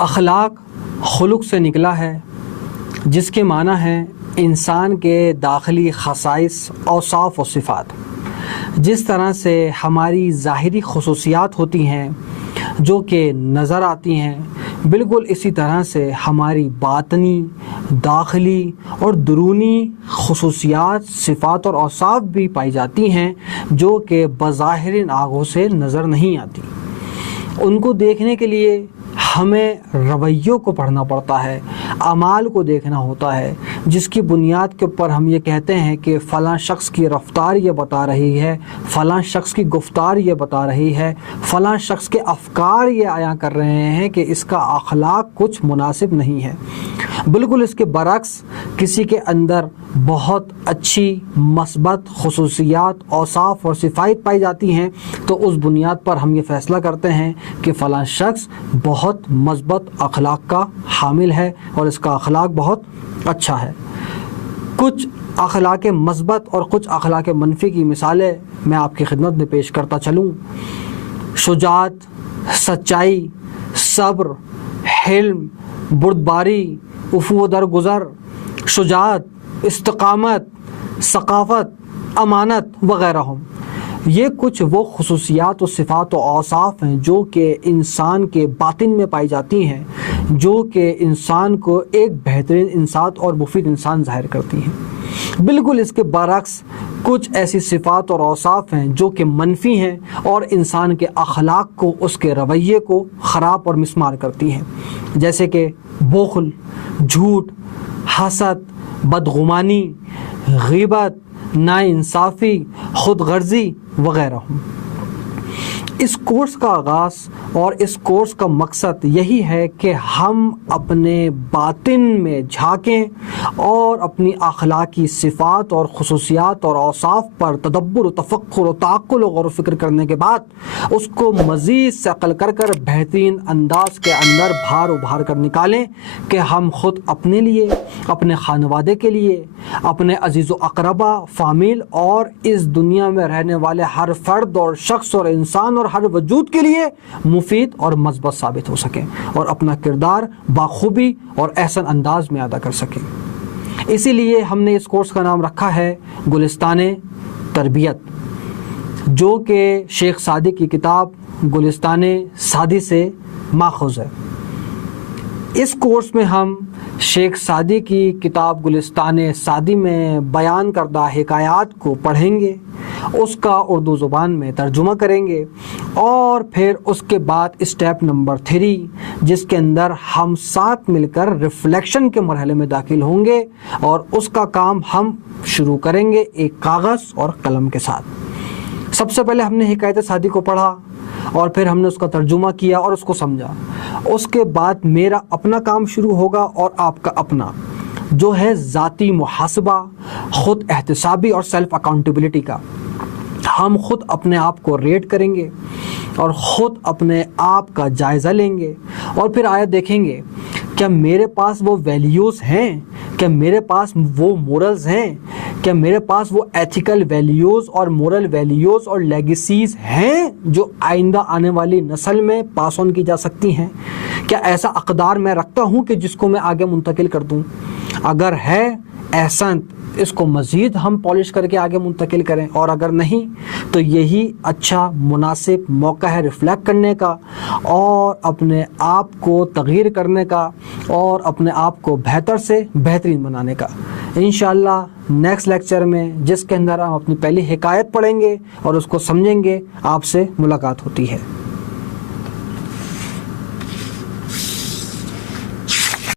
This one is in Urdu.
اخلاق خلق سے نکلا ہے، جس کے معنی ہے انسان کے داخلی خصائص، اوصاف و صفات۔ جس طرح سے ہماری ظاہری خصوصیات ہوتی ہیں جو کہ نظر آتی ہیں، بالکل اسی طرح سے ہماری باطنی، داخلی اور درونی خصوصیات، صفات اور اوصاف بھی پائی جاتی ہیں جو کہ بظاہر آنکھوں سے نظر نہیں آتی۔ ان کو دیکھنے کے لیے ہمیں رویوں کو پڑھنا پڑتا ہے، اعمال کو دیکھنا ہوتا ہے، جس کی بنیاد کے اوپر ہم یہ کہتے ہیں کہ فلاں شخص کی رفتار یہ بتا رہی ہے، فلاں شخص کی گفتار یہ بتا رہی ہے، فلاں شخص کے افکار یہ عیاں کر رہے ہیں کہ اس کا اخلاق کچھ مناسب نہیں ہے۔ بالکل اس کے برعکس کسی کے اندر بہت اچھی مثبت خصوصیات، اوصاف اور صفات پائی جاتی ہیں تو اس بنیاد پر ہم یہ فیصلہ کرتے ہیں کہ فلاں شخص بہت مثبت اخلاق کا حامل ہے اور اس کا اخلاق بہت اچھا ہے۔ کچھ اخلاق مثبت اور کچھ اخلاق منفی کی مثالیں میں آپ کی خدمت میں پیش کرتا چلوں۔ شجاعت، سچائی، صبر، حلم، بردباری، عفو و درگزر، شجاعت، استقامت، ثقافت، امانت وغیرہ ہوں۔ یہ کچھ وہ خصوصیات و صفات و اوصاف ہیں جو کہ انسان کے باطن میں پائی جاتی ہیں، جو کہ انسان کو ایک بہترین انسان اور مفید انسان ظاہر کرتی ہیں۔ بالکل اس کے برعکس کچھ ایسی صفات اور اوصاف ہیں جو کہ منفی ہیں اور انسان کے اخلاق کو، اس کے رویے کو خراب اور مسمار کرتی ہیں، جیسے کہ بخل، جھوٹ، حسد، بدگمانی، غیبت، ناانصافی، خود غرضی وغیرہ ہوں۔ اس کورس کا آغاز اور اس کورس کا مقصد یہی ہے کہ ہم اپنے باطن میں جھانکیں اور اپنی اخلاقی صفات اور خصوصیات اور اوصاف پر تدبر و تفکر و تعقل و غور و فکر کرنے کے بعد اس کو مزید صقل کر بہترین انداز کے اندر ابھار کر نکالیں کہ ہم خود اپنے لیے، اپنے خانوادے کے لیے، اپنے عزیز و اقربا، فامیل اور اس دنیا میں رہنے والے ہر فرد اور شخص اور انسان اور ہر وجود کے لیے مفید اور مثبت ثابت ہو سکیں اور اپنا کردار بخوبی اور احسن انداز میں ادا کر سکیں۔ اسی لیے ہم نے اس کورس کا نام رکھا ہے گلستان تربیت، جو کہ شیخ سعدی کی کتاب گلستان سعدی سے ماخوذ ہے۔ اس کورس میں ہم شیخ سعدی کی کتاب گلستان سعدی میں بیان کردہ حکایات کو پڑھیں گے، اس کا اردو زبان میں ترجمہ کریں گے اور پھر اس کے بعد اسٹیپ نمبر 3 جس کے اندر ہم ساتھ مل کر ریفلیکشن کے مرحلے میں داخل ہوں گے اور اس کا کام ہم شروع کریں گے ایک کاغذ اور قلم کے ساتھ۔ سب سے پہلے ہم نے حکایت سعدی کو پڑھا اور پھر ہم نے اس کا ترجمہ کیا اور اس کو سمجھا۔ اس کے بعد میرا اپنا کام شروع ہوگا اور آپ کا اپنا، جو ہے ذاتی محاسبہ، خود احتسابی اور سیلف اکاؤنٹیبلٹی کا۔ ہم خود اپنے آپ کو ریٹ کریں گے اور خود اپنے آپ کا جائزہ لیں گے اور پھر آیت دیکھیں گے کیا میرے پاس وہ ویلیوز ہیں، کیا میرے پاس وہ مورلز ہیں، کیا میرے پاس وہ ایتھیکل ویلیوز اور مورل ویلیوز اور لیگیسیز ہیں جو آئندہ آنے والی نسل میں پاس آن کی جا سکتی ہیں، کیا ایسا اقدار میں رکھتا ہوں کہ جس کو میں آگے منتقل کر دوں؟ اگر ہے احسن، اس کو مزید ہم پالش کر کے آگے منتقل کریں، اور اگر نہیں تو یہی اچھا مناسب موقع ہے ریفلیکٹ کرنے کا اور اپنے آپ کو تغیر کرنے کا اور اپنے آپ کو بہتر سے بہترین بنانے کا۔ انشاءاللہ نیکسٹ لیکچر میں جس کے اندر ہم اپنی پہلی حکایت پڑھیں گے اور اس کو سمجھیں گے، آپ سے ملاقات ہوتی ہے۔